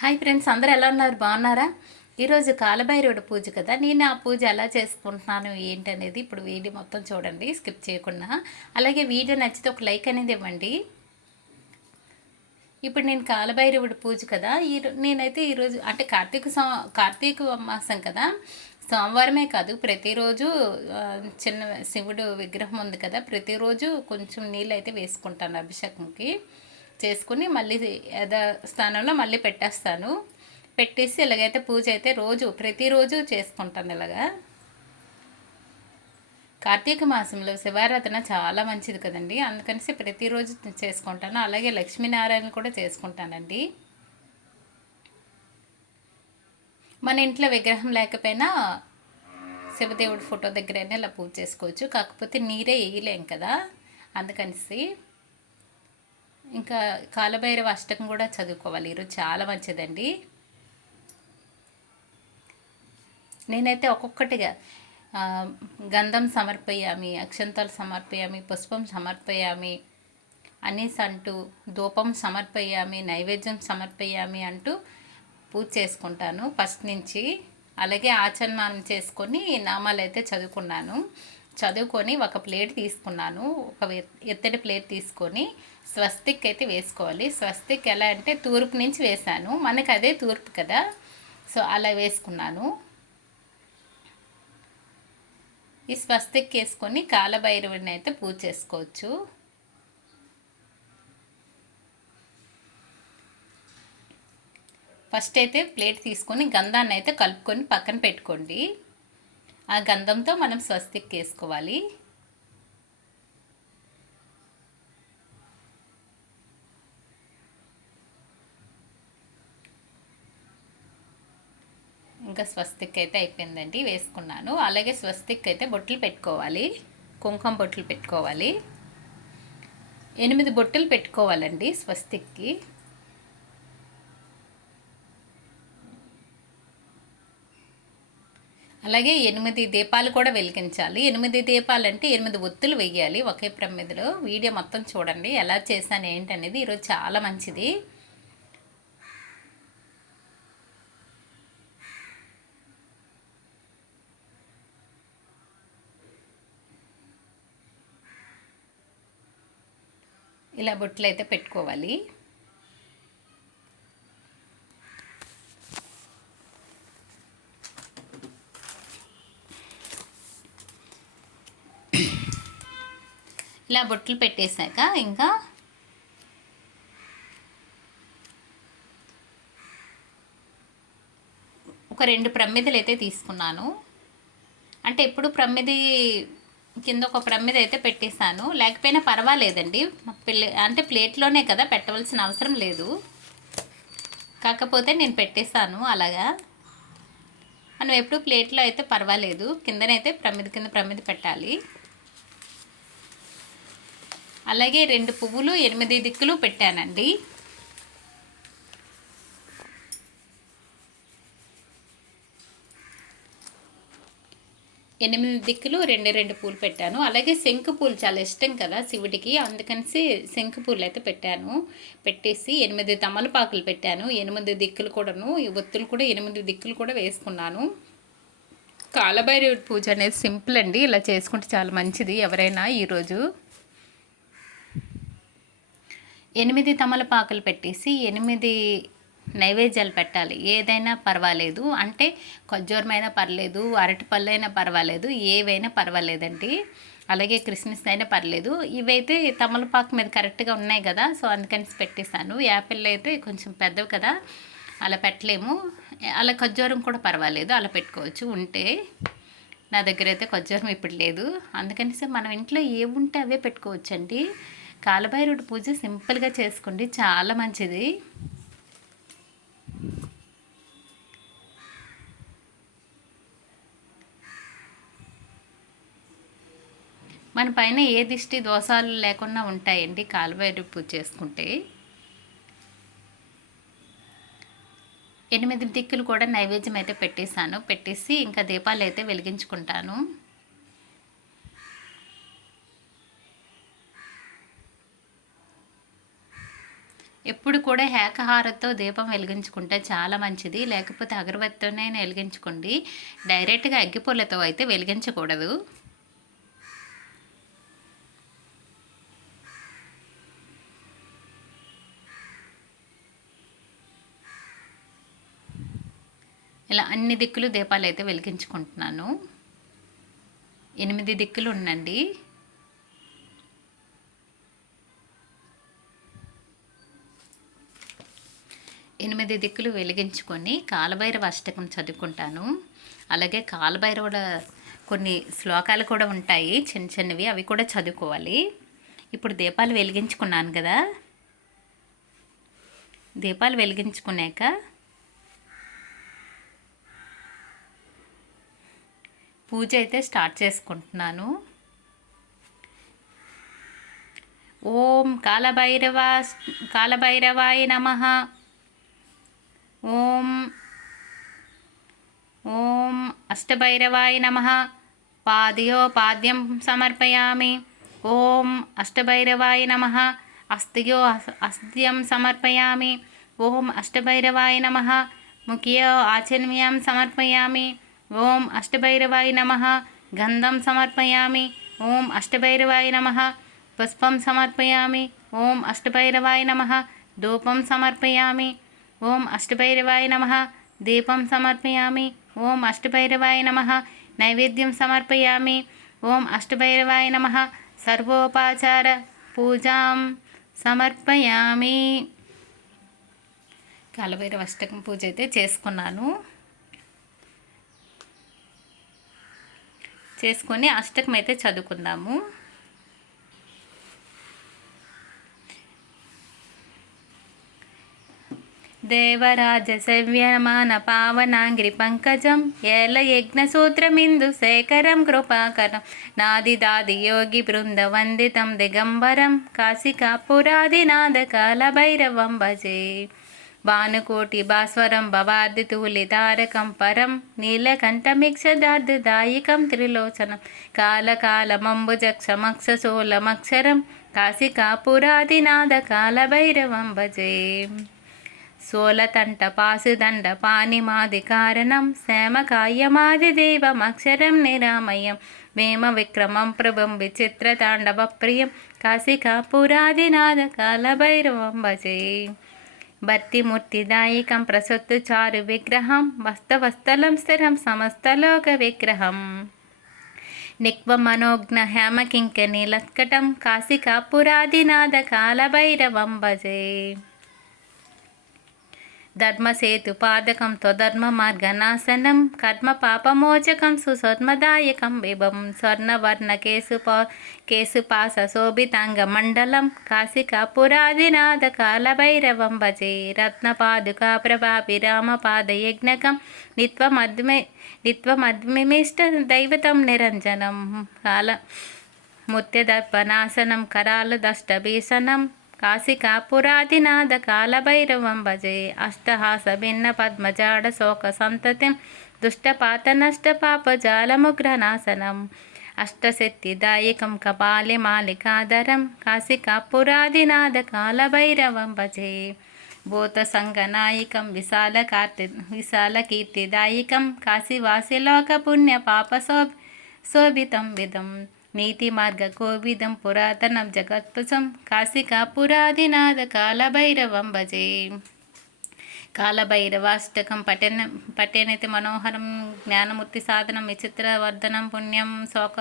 Hi friends అందరూ ఎలా ఉన్నారు? బాగున్నారా? ఈరోజు కాలభైరవుడు పూజ కదా. నేను ఆ పూజ ఎలా చేసుకుంటున్నాను ఏంటి అనేది ఇప్పుడు వీడియో మొత్తం చూడండి స్కిప్ చేయకుండా. అలాగే వీడియో నచ్చితే ఒక లైక్ అనేది ఇవ్వండి. ఇప్పుడు నేను కాలభైరవుడు పూజ కదా. ఈ నేనైతే ఈరోజు అంటే కార్తీక సో కార్తీక మాసం కదా. సోమవారమే కాదు ప్రతిరోజు చిన్న శివుడు విగ్రహం ఉంది కదా. ప్రతిరోజు కొంచెం నీళ్ళు అయితే వేసుకుంటాను అభిషేకంకి. చేసుకుని మళ్ళీ యథా స్థానంలో మళ్ళీ పెట్టేస్తాను. పెట్టేసి ఇలాగైతే పూజ అయితే రోజు ప్రతిరోజు చేసుకుంటాను ఇలాగా. కార్తీక మాసంలో శివారాధన చాలా మంచిది కదండి. అందుకనేసి ప్రతిరోజు చేసుకుంటాను. అలాగే లక్ష్మీనారాయణ కూడా చేసుకుంటానండి. మన ఇంట్లో విగ్రహం లేకపోయినా శివదేవుడి ఫోటో దగ్గరైనా ఇలా పూజ చేసుకోవచ్చు. కాకపోతే నీరే వేయలేం కదా. అందుకనేసి ఇంకా కాలభైరవ అష్టకం కూడా చదువుకోవాలి. ఈరోజు చాలా మంచిదండి. నేనైతే ఒక్కొక్కటిగా గంధం సమర్పయామి అక్షంతాలు సమర్పయామి పుష్పం సమర్పయామి అనేసి అంటూ ధూపం సమర్పయామి నైవేద్యం సమర్పయామి అంటూ పూజ చేసుకుంటాను. ఫస్ట్ నుంచి అలాగే ఆచరణం చేసుకొని నామాలు అయితే చదువుకున్నాను. చదువుకొని ఒక ప్లేట్ తీసుకున్నాను. ఒక ఎత్తడి ప్లేట్ తీసుకొని స్వస్తిక్ అయితే వేసుకోవాలి. స్వస్తిక్ ఎలా అంటే తూర్పు నుంచి వేశాను. మనకు అదే తూర్పు కదా. సో అలా వేసుకున్నాను. ఈ స్వస్తిక్ వేసుకొని కాలభైరవుడిని అయితే పూజ చేసుకోవచ్చు. ఫస్ట్ అయితే ప్లేట్ తీసుకొని గంధాన్ని అయితే కలుపుకొని పక్కన పెట్టుకోండి. ఆ గంధంతో మనం స్వస్తిక్ వేసుకోవాలి ఇంకా స్వస్తిక్ అయితే అయిపోయిందండి వేసుకున్నాను. అలాగే స్వస్తిక్ అయితే బొట్లు పెట్టుకోవాలి. కుంకుమ బొట్లు పెట్టుకోవాలి. ఎనిమిది బొట్టులు పెట్టుకోవాలండి స్వస్తిక్కి. అలాగే ఎనిమిది దీపాలు కూడా వెలిగించాలి. ఎనిమిది దీపాలు అంటే ఎనిమిది ఒత్తులు వెయ్యాలి ఒకే ప్రమిదలో. వీడియో మొత్తం చూడండి ఎలా చేశాను ఏంటనేది. ఈరోజు చాలా మంచిది. ఇలా బొట్లు అయితే పెట్టుకోవాలి. ఇలా బొట్లు పెట్టేశాక ఇంకా ఒక రెండు ప్రమ్మిదలు అయితే తీసుకున్నాను. అంటే ఎప్పుడు ప్రమిది కింద ఒక ప్రమిద అయితే పెట్టేశాను. లేకపోయినా పర్వాలేదండి. ప్లే అంటే ప్లేట్లోనే కదా పెట్టవలసిన అవసరం లేదు. కాకపోతే నేను పెట్టేశాను అలాగా. మనం ఎప్పుడు ప్లేట్లో అయితే పర్వాలేదు. కిందనైతే ప్రమిది కింద ప్రమిది పెట్టాలి. అలాగే రెండు పువ్వులు ఎనిమిది దిక్కులు పెట్టానండి. ఎనిమిది దిక్కులు రెండు రెండు పూలు పెట్టాను. అలాగే శంకు పూలు చాలా ఇష్టం కదా శివుడికి. అందుకనిసి శంకు పూలు అయితే పెట్టాను. పెట్టేసి ఎనిమిది తమలపాకులు పెట్టాను. ఎనిమిది దిక్కులు కూడాను ఈ ఒత్తులు కూడా ఎనిమిది దిక్కులు కూడా వేసుకున్నాను. కాలభైరవుడి పూజ అనేది సింపుల్ అండి. ఇలా చేసుకుంటే చాలా మంచిది ఎవరైనా ఈరోజు. ఎనిమిది తమలపాకులు పెట్టేసి ఎనిమిది నైవేద్యాలు పెట్టాలి. ఏదైనా పర్వాలేదు. అంటే ఖర్జూరమైనా పర్లేదు అరటిపళ్ళు అయినా పర్వాలేదు ఏవైనా పర్వాలేదండి. అలాగే క్రిస్మస్ అయినా పర్లేదు. ఇవైతే తమలపాకు మీద కరెక్ట్గా ఉన్నాయి కదా సో అందుకని పెట్టేశాను. యాపిల్ అయితే కొంచెం పెద్దవి కదా అలా పెట్టలేము. అలా ఖర్జూరం కూడా పర్వాలేదు అలా పెట్టుకోవచ్చు. ఉంటే నా దగ్గర అయితే ఖర్జూరం ఇప్పుడు లేదు. అందుకనేసి మనం ఇంట్లో ఏ ఉంటే అవే పెట్టుకోవచ్చండి. కాలభైరుడు పూజ సింపుల్గా చేసుకోండి చాలా మంచిది. మన పైన ఏ దిష్టి దోషాలు లేకుండా ఉంటాయండి కాలువైరు పూజ చేసుకుంటే. ఎనిమిది దిక్కులు కూడా నైవేద్యం అయితే పెట్టేశాను. పెట్టేసి ఇంకా దీపాలు అయితే వెలిగించుకుంటాను. ఎప్పుడు కూడా ఏకహారతో దీపం వెలిగించుకుంటే చాలా మంచిది. లేకపోతే అగరబత్తితోనే వెలిగించుకోండి. డైరెక్ట్గా అగ్గిపూలతో అయితే వెలిగించకూడదు. ఇలా అన్ని దిక్కులు దీపాలు అయితే వెలిగించుకుంటున్నాను. ఎనిమిది దిక్కులు ఉండండి. ఎనిమిది దిక్కులు వెలిగించుకొని కాలభైరవ అష్టకం చదువుకుంటాను. అలాగే కాలభైరవుడ కొన్ని శ్లోకాలు కూడా ఉంటాయి చిన్న చిన్నవి అవి కూడా చదువుకోవాలి. ఇప్పుడు దీపాలు వెలిగించుకున్నాను కదా. దీపాలు వెలిగించుకున్నాక పూజ అయితే స్టార్ట్ చేసుకుంటున్నాను. ఓం కాలభైరవ కాలభైరవాయ నమ. ఓం. ఓం. అష్టభైరవాయ నమ. పాదయో పాద్యం సమర్పయామి. ఓం. అష్టభైరవాయ నమ. అస్తయో అస్త్యం సమర్పయామి. ఓం. అష్టభైరవాయ నమ. ముఖ్యో ఆచన్యం సమర్పయామి. ఓం. అష్టభైరవాయ నమ. గంధం సమర్పయామి. ఓం. అష్టభైరవాయ నమ. పుష్పం సమర్పయామి. ఓం. అష్టభైరవాయ నమ. ధూపం సమర్పయామి. ఓం అష్టభైరవాయ నమ. దీపం సమర్పయామి. ఓం అష్టభైరవాయ నమ. నైవేద్యం సమర్పయామి. ఓం అష్టభైరవాయ నమ. సర్వోపాచార పూజాం సమర్పయామి. కాలభైరవ అష్టకం పూజ అయితే చేసుకున్నాను. చేసుకొని అష్టకం అయితే చదువుకుందాము. దేవరాజ సవ్యమాన పావనాంగ్రి పంకజం ఏల యజ్ఞసూత్రమిందు శేఖరం కృపాకరం. నాది దాది యోగి బృంద వందితం దిగంబరం కాశికా పురాదినాద కాల భైరవం భజే. భానుకోటి భాస్వరం భవార్ది తూలి తారకం పరం నీలకంఠమిక్షదార్దాయికం త్రిలోచనం. కాలకాలమంబుజక్షమక్షశూలమక్షరం కాశికా పురాదినాద కాల భైరవం భజే. సోలతంట పాసుదండ పాని మాది కారణం. శ్యామకాయమాది దేవమక్షరం నిరామయం వేమ విక్రమం ప్రభం విచిత్ర తాండవ ప్రియం. కాశికాపురాదినాథ కాలభైరవం భజే. భర్తిమూర్తిదాయకం ప్రసొత్తు చారు విగ్రహం. వస్తవస్థలం స్థిరం సమస్తలోక విగ్రహం. నిక్వ మనోజ్ఞ హేమకింకని లత్కటం. కాశికాపురాదినాథ కాలభైరవం భజే. ధర్మసేతు పాదకం త్వధర్మ మార్గనాశనం కర్మ పాపమోచకం సుస్వర్మదాయకం విభం స్వర్ణవర్ణ కేసు పా కేసుపాస శోభితాంగ మండలం కాశికా పురాదినాథ కాలభైరవం భజే రత్న రత్నపాదుకా ప్రభాపి రామపాదయజ్ఞకం నిత్వమద్మే నిత్వమద్మిమిష్ట దైవతం నిరంజనం కాల ముత్యదర్పనాశనం కరాల దష్టభీషణం కాశికాపురాదినాథ కాలభైరవం భజే అష్టహాస భిన్న పద్మజాడ శోక సంతతిం దుష్టపాత నష్ట పాపజాలముగ్రనాశనం అష్టశక్తిదాయకం కపాలి మాలికాధరం కాశికాపురాదినాథ కాలభైరవం భజే భూత సంగనాయకం విశాల కార్తి విశాల కీర్తిదాయకం కాశీవాసిలోక పుణ్య పాప శోభ శోభితం విధం నీతి మార్గ కోవిదం పురాతనం జగత్పుసం కాశికా పురాధినాథ కాలభైరవం భజే కాలభైరవాష్టకం పఠన పఠేనైతే మనోహరం జ్ఞానమూర్తి సాధనం విచిత్రవర్ధనం పుణ్యం శోక